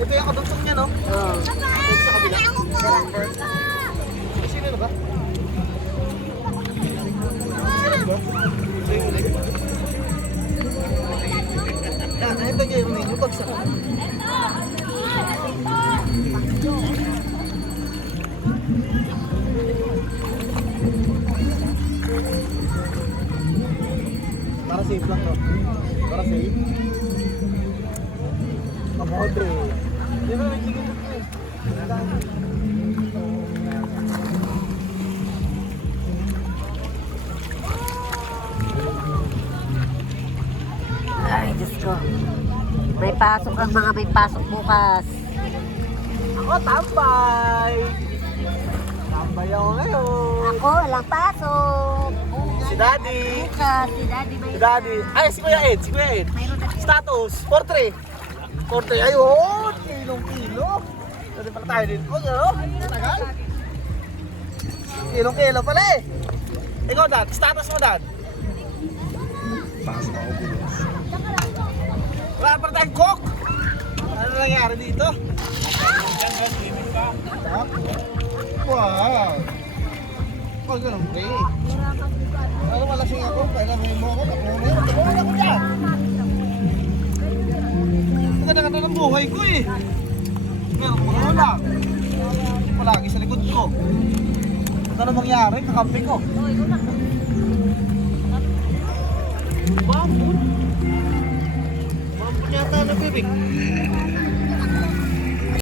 Ito yung kadugsong niya, no? Oo. Ito sa kabila. Sino na ba? Sino ba? Ito yung ulit. Yan, ito niya yung ninyo. Bagsak. Para safe lang, no? Para safe. Kamodre. Di ba may chicken dito eh? Ay, Diyos ko. May pasok ang mga may pasok bukas. Ako, tambay! Tambay ako ngayon. Ako, walang pasok. Si Daddy. Bukas, si Daddy may... Si Daddy. Ay, si Kuya Ed. Si Kuya Ed. Status. 4-3. 4-3. Ayun. Kilong-kilo. Pwede pala tayo dito. Huwag ano? Matagal. Kilong-kilo pala eh. Ikaw, Dad. Status mo, Dad. Pasok ako bukas. Wala pa tayong cook. Ano nangyari dito? Wow. Pag ganun, okay. Ano malasing ako? Kailan mo ako? Tabuhan ako dyan. Maganda-ganda ng buhay ko eh. Pero kung ano lang. Palagi sa likod ko. Ano mangyari? Kakampi ko. Bambun? Bambun yata na bibig.